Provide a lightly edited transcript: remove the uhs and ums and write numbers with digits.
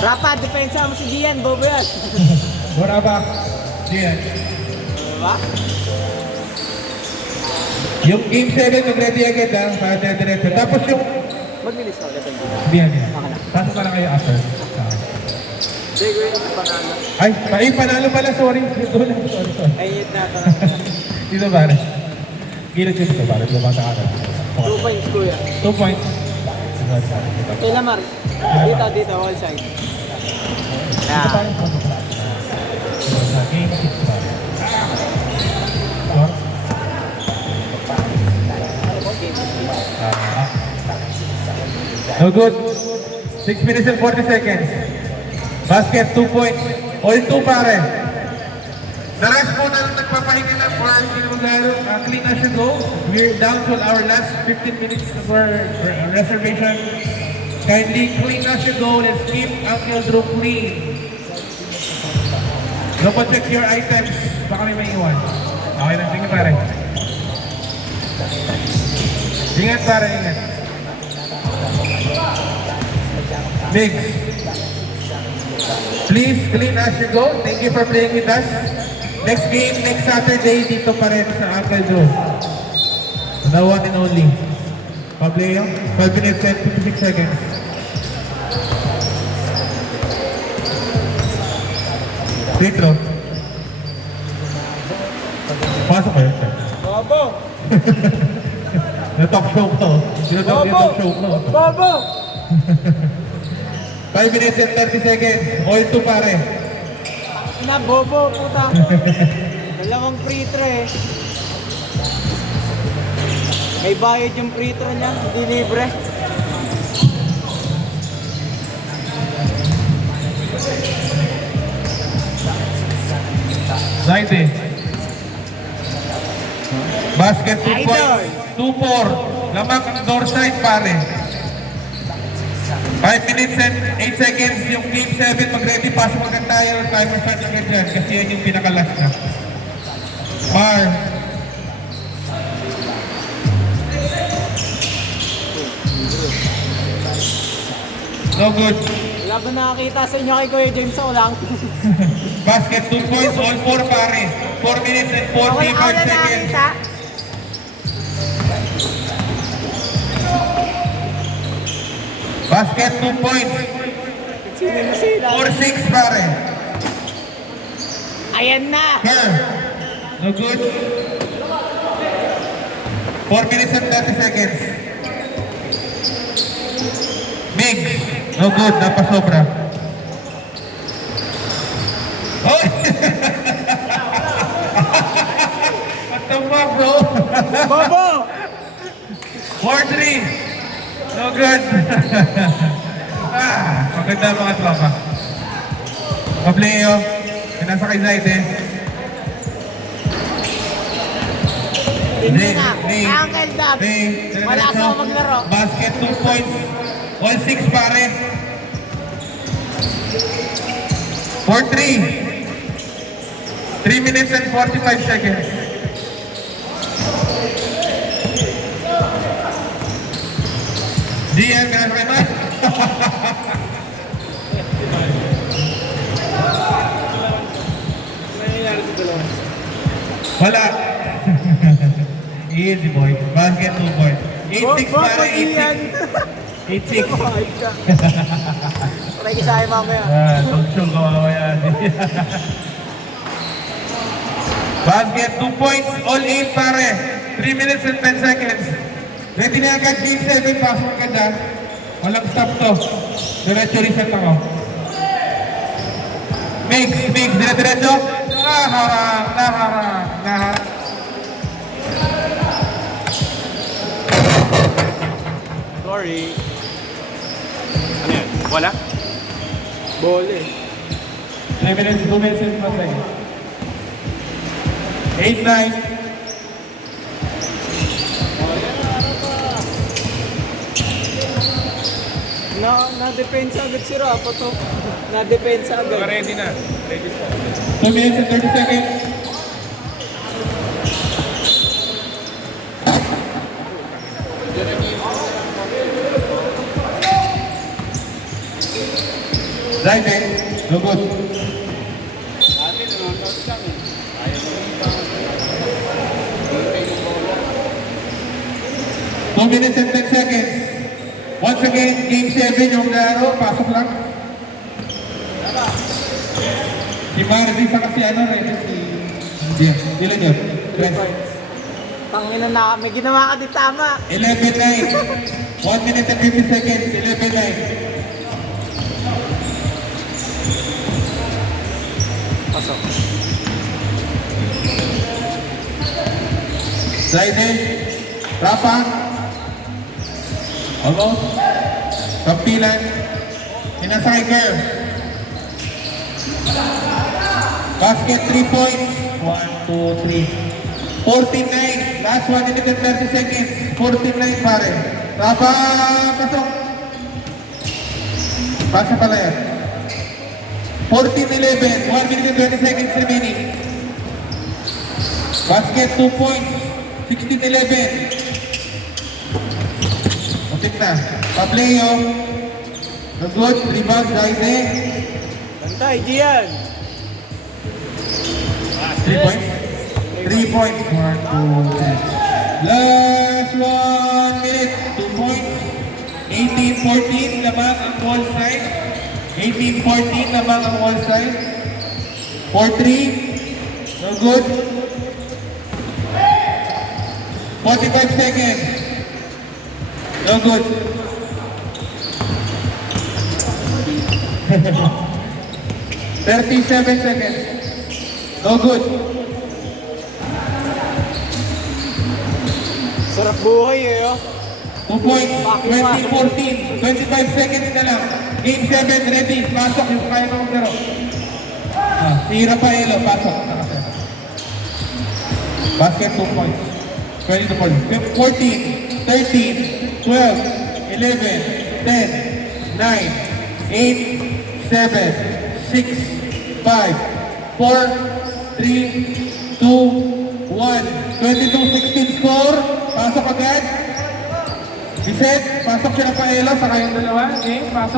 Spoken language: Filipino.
Rapa, depensa mo si Gian, bobo yan. Wala ba? Diyan. Diba? Yung game 7, mag-ready agad ha. Para diretso. Tapos yung... Maglilis ako, depende. Diyan. Baka na. Pasok pa lang kayo after. Hindi, ko yun ang panalo. Ay, panalo pala. Sorry. Sorry. Ay, yun na ito. Dito pare. Gilid dito pare. Lumata ka na. 2 points, kuya. 2 points. Kay Lamar. Dito, all side. Dito Yeah. pa yung game 6 pa. No good. 6 minutes and 40 seconds. Basket, 2 points. All 2 pare. The rest po na nagpapahinga na for clean as you go. We're down to our last 15 minutes for reservation. Kindly clean as you go. Let's keep Uncle Drew clean. Double check your items. Baka may maiwan. Okay lang. Sige pare. Ingat pare, ingat. Big. Please clean as you go. Thank you for playing with us. Next game, next Saturday, dito pa rin sa Uncle Joe. The one and only. Pableo, 12 minutes and 56 seconds. Free throw. Pasok kayo. Bobo! Na-talk show ko. Sino-talk yung talk show ko. Bobo! 5 minutes and 30 seconds. All 2 pare. Na, bobo, puta ko. Dalawang free throw eh. May bayad yung free throw niya, hindi libre. Zaide. Basket 2 Idol. points. 2-4. Lamang door side pare. 5 minutes and 8 seconds. Yung game 7 mag-ready. Pasok agad tayo. Timer start agad dyan. Kasi yan yung pinaka-last na. Mar. No good. Wala ba nakakita sa inyo kay Kuya James ako lang? Basket 2 points. All 4 pare. 4 minutes and 45 Ako na seconds. nakakita. Basket 2 points. Sino na sila? 4-6 pare. Ayan na! Here. No good. 4 minutes and 30 seconds. Big. No good. Napasobra. Oy! What the fuck, bro? Bobo! 4-3. No good. Maganda mga tropa. Pableo. Pinasa kay Zaide. Hindi na. Uncle Dad. Wala sa ako maglaro. Basket 2 points. All 6 pare. 4-3. 3 minutes and 45 seconds. DM, ganun ka na. Wala. Easy boy. Basket 2 points. 8-6 para 8-6. 8-6. Patay ka sa'yo mamaya. Talk show kawawa yan. Basket 2 points. All 8 pare. 3 minutes and 10 seconds. Ready na agad. Game 7. Pasok agad ha. Walang stop to. Diretso reset ako. Mix. Dire-diretso. Naharap. Sorry. Ano yan? Wala? Bole. 2 minutes and 1 second. 8-9. Na-depensa agad si Rafa to. Na-depensa agad. Ready na. Ready po. 2 minutes and 30 seconds. Jaime, no good. Dati nanonood kami. Ayaw mo rin 2 minutes and 10 seconds. Once again, game 7 yung laro. Pasok lang. Si Marzi sa kasi ano, si... Ilan yun? Tangina na, may ginawa ka di tama. 11-9. 1 minute and 50 seconds. 11-9. Pasok. Sliding. Rapa. Almost. Kampilan. Inasay girl. Basket 3 points. 1, 2, 3. 14-9. Last 1 minute and 30 seconds. 14-9 pare. Rapa. Pasok. Pasa pala yan. 14-11. 1 minute and 20 seconds remaining. Basket 2 points. 16-11. Muntik na. Pableo. The good. Rebound. Jaime. Bantay, Gian. 3 points. 3 points. 1, 2, 3. Last 1 minute. 2 points. 18-14. Lamang ang wall side. 18-14. Lamang ang wall side. 4-3. No good. 45 seconds. No good. 37 seconds. No good. Sarap buhay eh, oh. 2 points. 20-14. 25 seconds na lang. Game 7 ready. Pasok yung kaya mo maglaro. Si Rafaelo, pasok. Basket 2 points. 20 to 40. 14, 13, 12, 11, 10, 9, 8, 7, 6, 5, 4, 3, 2, 1. 22-16 score. Pasok agad. Reset. Pasok si Rafaelo sa kayong dalawa. Game. Pasok.